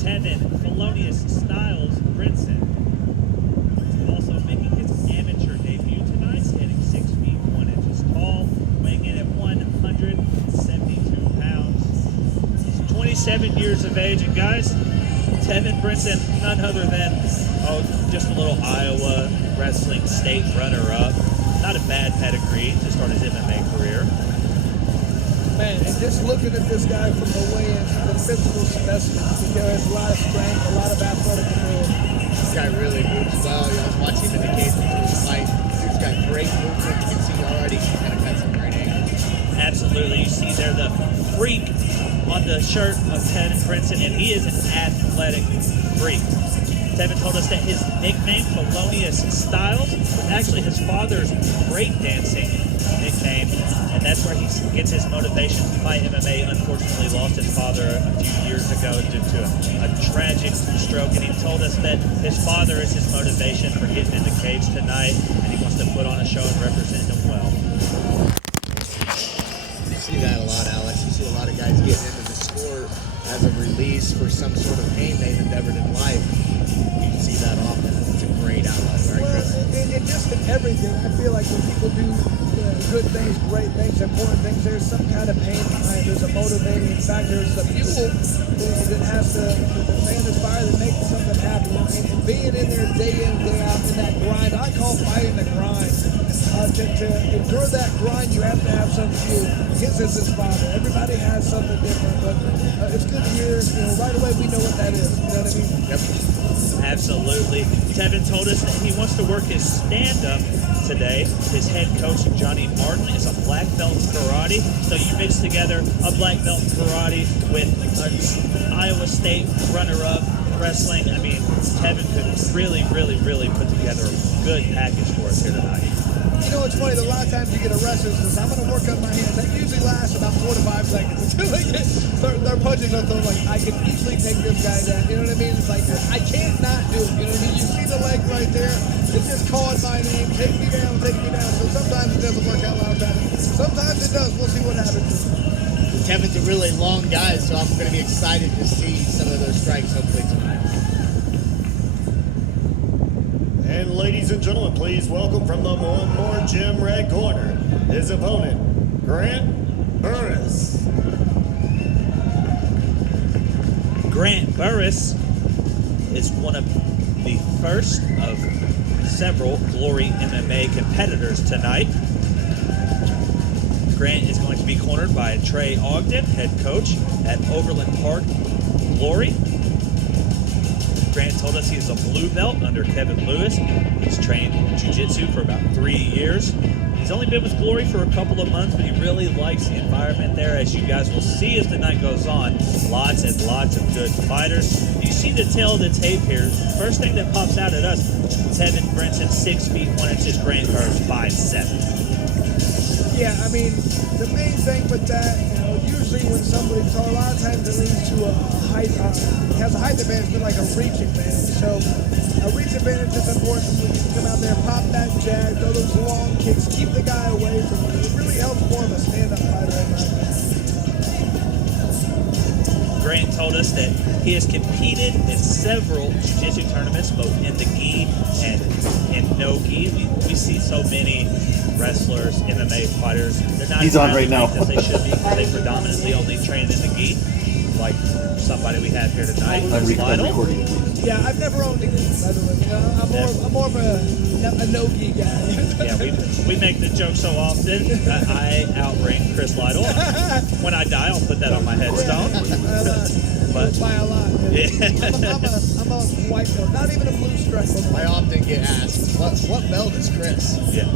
Tevin Felonious Styles Brinson is also making his amateur debut tonight, standing 6 feet 1 inches tall, weighing in at 172 pounds. He's 27 years of age, and guys, Tevin Brinson, none other than, just a little Iowa wrestling state runner-up. Not a bad pedigree to start his MMA career. Man, and just looking at this guy from the weigh-ins, the physical specimen, he has a lot of strength, a lot of athletic ability. This guy really moves well. You know, watching him in the cage before the fight. He's got great movement. You can see already he's kind of got some great angles. Absolutely. You see there the freak on the shirt of Tevin Brinson, and he is an athletic freak. Tevin told us that his nickname, Felonious Styles, was actually his father's breakdancing nickname, and that's where he gets his motivation to fight MMA. Unfortunately, lost his father a few years ago due to a tragic stroke, and he told us that his father is his motivation for getting in the cage tonight, and he wants to put on a show and represent him well. You see that a lot, Alex. You see a lot of guys getting into the sport as a release for some sort of pain they've endeavored in life. You see that often. It's a great outlet, right, Chris? Well, and just in everything, I feel like when people do good things, great things, important things, there's some kind of pain behind it. There's a motivating factor. There's a fuel that has to fan the fire that makes something happen. And being in there day in, day out in that grind, I call fighting the grind. To endure that grind, you have to have some fuel. His is his father. Everybody has something different, but it's good to hear. Right away we know what that is. You know what I mean? Yep. Absolutely. Tevin told us that he wants to work his stand-up today. His head coach, Johnny Martin, is a black belt in karate. So you mix together a black belt in karate with an Iowa State runner-up wrestling. I mean, Tevin could really, really, really put together a good package for us here tonight. You know, it's funny, a lot of times you get arrested and says, I'm going to work on my hands. That usually lasts about 4 to 5 seconds until they get, they're punching on them like, I can easily take this guy down. You know what I mean? It's like, I can't not do it. You know what I mean? You see the leg right there. It's just calling my name. Take me down, take me down. So sometimes it doesn't work out like that. Sometimes it does. We'll see what happens. Kevin's a really long guy, so I'm going to be excited to see some of those strikes hopefully tonight. And ladies and gentlemen, please welcome from the One More Gym red corner, his opponent, Grant Burris. Grant Burris is one of the first of several Glory MMA competitors tonight. Grant is going to be cornered by Trey Ogden, head coach at Overland Park Glory. Grant told us he's a blue belt under Kevin Lewis. He's trained jiu-jitsu for about 3 years. He's only been with Glory for a couple of months, but he really likes the environment there, as you guys will see as the night goes on. Lots and lots of good fighters. You see the tail of the tape here. First thing that pops out at us, Tevin Brinson, 6 feet 1 inches, Grant Burris, 5'7". Yeah, I mean, the main thing with that, usually when somebody's tall, a lot of times it leads to a height, has a height advantage, but like a reach advantage. So a reach advantage is important when you come out there, pop that jab, throw those long kicks, keep the guy away from you. It really helps form a stand-up fighter in my opinion. Grant told us that he has competed in several jiu-jitsu tournaments, both in the gi and in no gi. We see so many wrestlers, MMA fighters. They're not He's on right now. as they should be. They predominantly only train in the gi, like somebody we have here tonight. I'm recording. Yeah, I've never owned a gi, by the way. I'm more of a no-gi guy. Yeah, we make the joke so often. I outrank Chris Lytle. When I die, I'll put that on my headstone. But by a lot. yeah. I'm a white belt, not even a blue stripe. I often get asked, what belt is Chris? Yeah.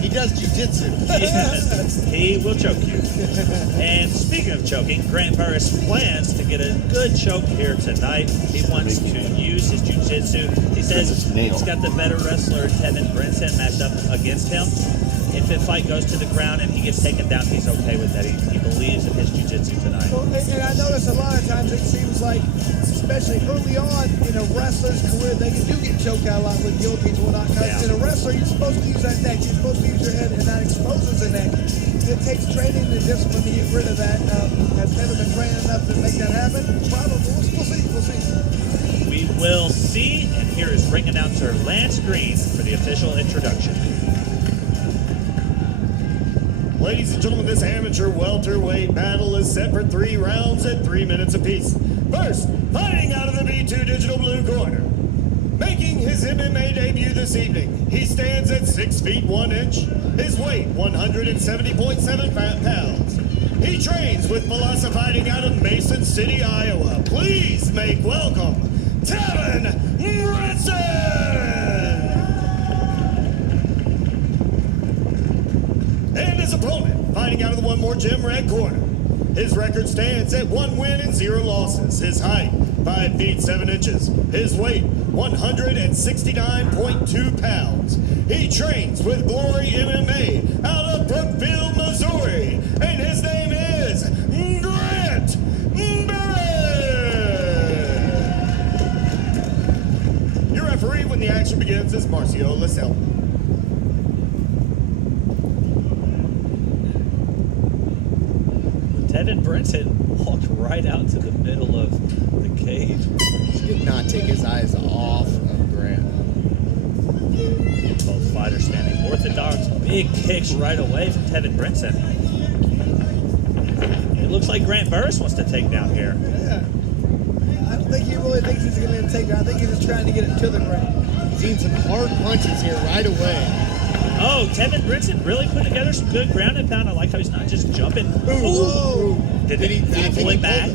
He does jiu-jitsu. Yes, he will choke you. And speaking of choking, Grant Burris plans to get a good choke here tonight. He wants to use his jiu-jitsu. He says he's got the better wrestler, Tevin Brinson, matched up against him. If the fight goes to the ground and he gets taken down, he's okay with that. He believes in his jiu-jitsu tonight. Well, and I notice a lot of times it seems like, especially early on in a wrestler's career, they do get choked out a lot with guillotines and whatnot. Because in a wrestler, you're supposed to use that neck. You're supposed to use your head, and that exposes the neck. It takes training and discipline to get rid of that. As Tevin haven't been training enough to make that happen. Probably. We'll see. We'll see. We will see, and here is ring announcer Lance Green for the official introduction. Ladies and gentlemen, this amateur welterweight battle is set for 3 rounds at 3 minutes apiece. First, fighting out of the B2 Digital Blue corner. Making his MMA debut this evening, he stands at 6 feet 1 inch. His weight, 170.7 pounds. He trains with Melissa Fighting out of Mason City, Iowa. Please make welcome, Tpain! And his opponent, fighting out of the One More Gym red corner. His record stands at 1 win and 0 losses. His height, 5 feet 7 inches. His weight, 169.2 pounds. He trains with Glory MMA out of Brookfield, Missouri. And his name is Grant Barrett. Your referee when the action begins is Marcio Lascelles. Tpain Brinson walked right out to the middle of the cage. He did not take his eyes off of Grant. Both fighters standing orthodox. Big kicks right away from Tpain Brinson. It looks like Grant Burris wants to take down here. Yeah. I don't think he really thinks he's going to take it. I think he's just trying to get it to the ground. He's eating some hard punches here right away. Oh, Tpain Brinson really put together some good ground and pound. I like how he's not just jumping. Ooh. Did he pull it back?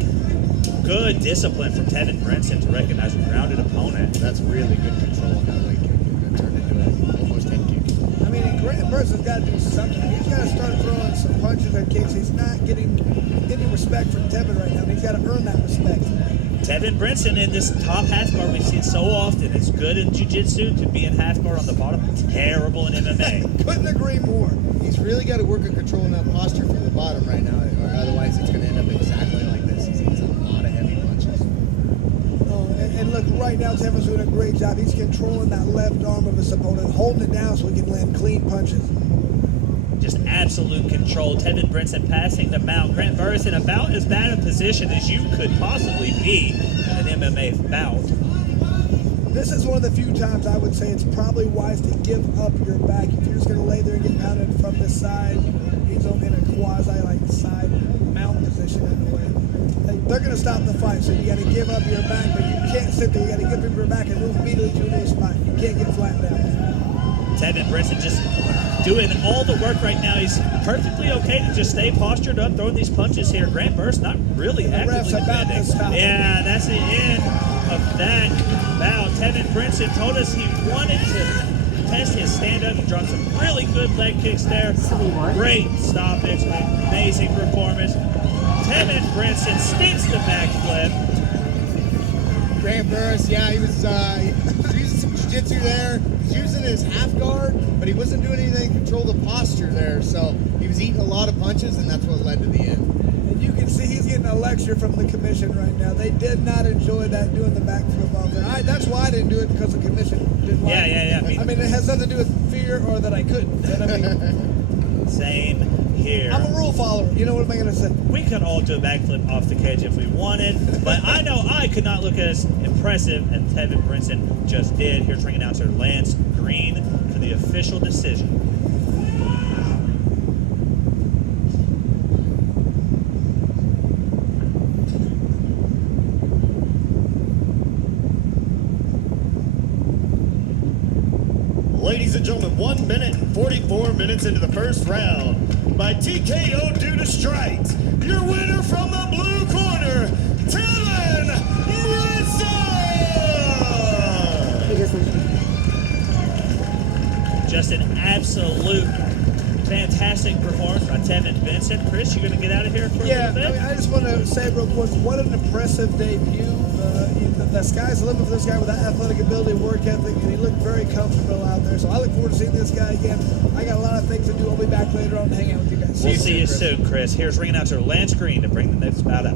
Good discipline from Tpain Brinson to recognize a grounded opponent. That's really good control on that leg kick. That turned into an almost head kick. I mean, Grant Burson's got to do something. He's got to start throwing some punches and kicks. He's not getting any respect from Tpain right now. He's got to earn that respect. Tpain Brinson in this top half guard we've seen so often. It's good in jiu-jitsu to be in half guard on the bottom. Terrible in MMA. Couldn't agree more. He's really got to work on controlling that posture from the bottom right now, or otherwise it's going to end up exactly like this. He's eating a lot of heavy punches. Oh, and look, right now Tpain's doing a great job. He's controlling that left arm of his opponent, holding it down so he can land clean punches. Just absolute control. Tpain Brinson passing the mount. Grant Burris in about as bad a position as you could possibly be in an MMA bout. This is one of the few times I would say it's probably wise to give up your back. If you're just going to lay there and get pounded from the side, he's in a quasi side mount position in a way. They're going to stop the fight, so you got to give up your back, but you can't sit there. You got to give up your back and move immediately to a new spot. You can't get flattened out. Tpain Brinson just doing all the work right now. He's perfectly okay to just stay postured up, throwing these punches here. Grant Burris not really actively defending. Yeah, that's the end of that bout. Tpain Brinson told us he wanted to test his stand-up. He dropped some really good leg kicks there. Great stoppage, amazing performance. Tpain Brinson stinks the backflip. Grant Burris, yeah, he was using some jiu-jitsu there. He's using his half guard, but he wasn't doing anything to control the posture there. So he was eating a lot of punches, and that's what led to the end. And you can see he's getting a lecture from the commission right now. They did not enjoy that, doing the backflip off there. That's why I didn't do it, because the commission didn't like it. Yeah. I mean, it has nothing to do with fear or that I couldn't. But I mean, Same here. I'm a rule follower. You know what am I going to say? We could all do a backflip off the cage if we wanted, but I know I could not look as impressive as Tpain Brinson just did. Here's ring announcer Lance Green for the official decision. Ladies and gentlemen, 1 minute and 44 minutes into the first round. By TKO due to strikes, your winner from the blue corner, Tpain Brinson! Just an absolute fantastic performance by Tpain Brinson. Chris, you going to get out of here for a little bit? I mean, I just want to say real quick, what an impressive debut. The sky's the limit for this guy with that athletic ability, work ethic, and he looked very comfortable out there. So I look forward to seeing this guy again. I got a lot of things to do. I'll be back later on to hang out with you guys. We'll see you soon, Chris. Here's ring announcer Lance Green to bring the next bout up.